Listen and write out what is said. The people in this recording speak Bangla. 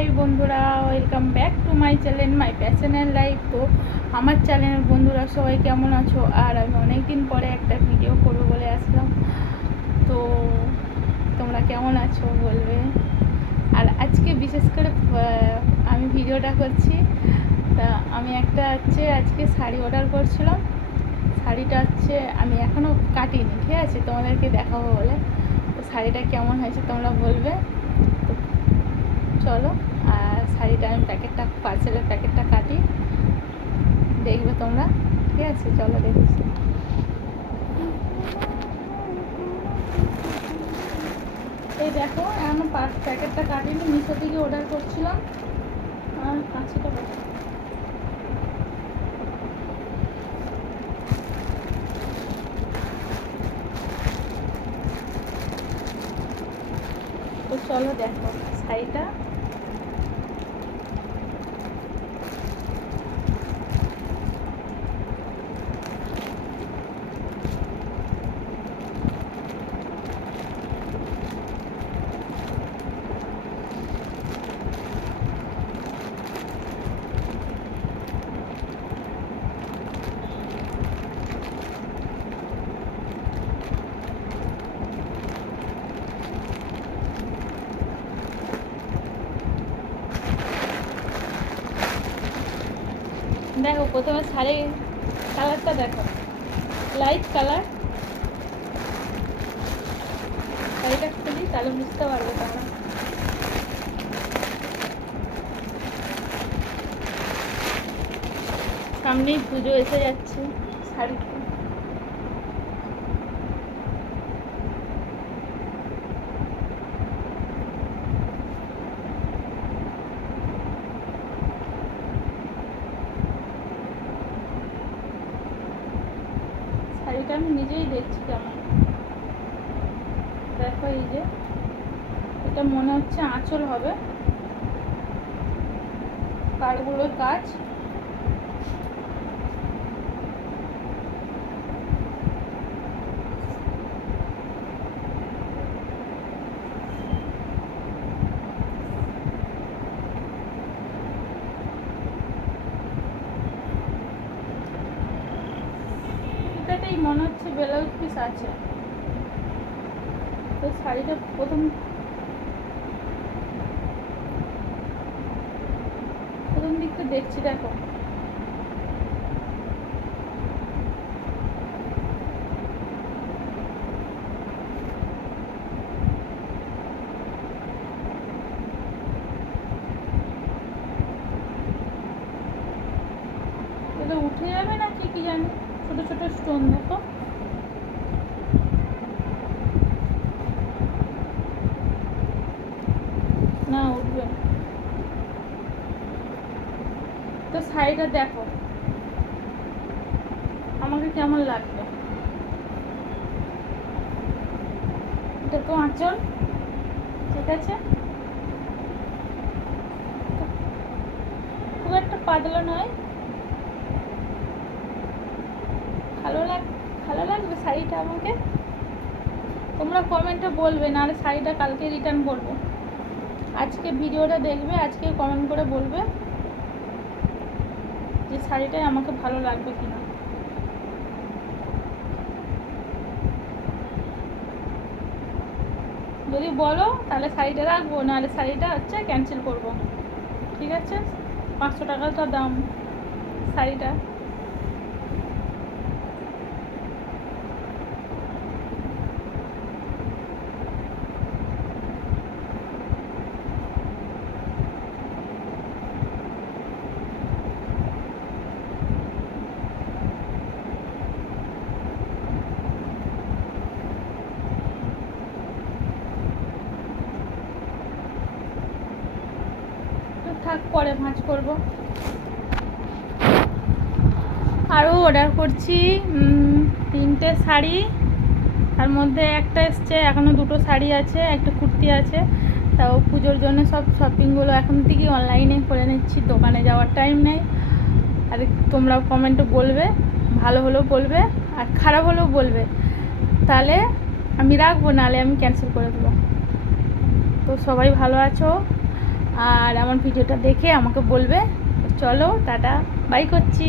হাই বন্ধুরা welcome back to my channel my passional life তো আমার চ্যানেলের বন্ধুরা, সবাই কেমন আছো? আর আমি অনেক দিন পরে একটা ভিডিও করব বলে আসলাম। তো তোমরা কেমন আছো বলবে? আর আজকে বিশেষ করে আমি ভিডিওটা করছি। তা আমি একটা হচ্ছে আজকে শাড়ি অর্ডার করছিলাম। শাড়িটা হচ্ছে আমি এখনও কাটিনি, ঠিক আছে? তোমাদেরকে দেখাবো বলে। তো শাড়িটা কেমন হয়েছে তোমরা বলবে? চলো। প্যাকেটটা, পার্সেলের প্যাকেটটা কাটি, দেখবে তোমরা। ঠিক আছে, চলো দেখছি এই দেখো, এখনও প্যাকেটটা কাটিনি মিশো থেকে অর্ডার করছিলাম। আর কাঁচিটা বাকি। তো চলো দেখো শাড়িটা দেখো, প্রথমে শাড়ি কালারটা দেখো। লাইট কালার শাড়িটা খুলি, তাহলে বুঝতে পারবে তোমরা। সামনেই পুজো এসে যাচ্ছে শাড়িতে শাড়িটা আমি নিজেই দেখছি কেমন। দেখো এই যে, এটা মনে হচ্ছে আঁচল হবে। কাঠগুলোর কাজ। এটাতেই মনে হচ্ছে ব্লাউজ পিস আছে। তো শাড়িটা প্রথম প্রথম দিকটা দেখছি, দেখো। উঠে যাবে না কি কি জানি? ছোট ছোট স্টোন দেখো। না, উঠবে তো শাড়িটা দেখো। আমাকে কেমন লাগবে এটা তো আঁচল, ঠিক আছে? খুব একটা পাতলা নয়। ভালো লাগ, ভালো লাগবে শাড়িটা আমাকে? তোমরা কমেন্টে বলবে না আর শাড়িটা কালকে রিটার্ন করব। আজকে ভিডিওটা দেখবে, আজকে কমেন্ট করে বলবে যে শাড়িটাই আমাকে ভালো লাগবে কিনা। যদি বলো, তাহলে শাড়িটা রাখব, নাহলে শাড়িটা হচ্ছে ক্যান্সেল করব। ঠিক আছে? পাঁচশো টাকা তো দাম, শাড়িটা তো থাক, পরে ভাঁজ করব। আরও অর্ডার করছি তিনটে শাড়ি, তার মধ্যে একটা এসছে এখনও দুটো শাড়ি আছে, একটা কুর্তি আছে। তাও পুজোর জন্য সব শপিংগুলো এখন থেকে অনলাইনে করে নিচ্ছি, দোকানে যাওয়ার টাইম নেই। আর তোমরা কমেন্টে বলবে, ভালো হলেও বলবে, আর খারাপ হলেও বলবে। তাহলে আমি রাখব, নাহলে আমি ক্যান্সেল করে দেবো। তো সবাই ভালো আছো? আর আমার ভিডিওটা দেখে আমাকে বলবে চলো টাটা বাই করছি।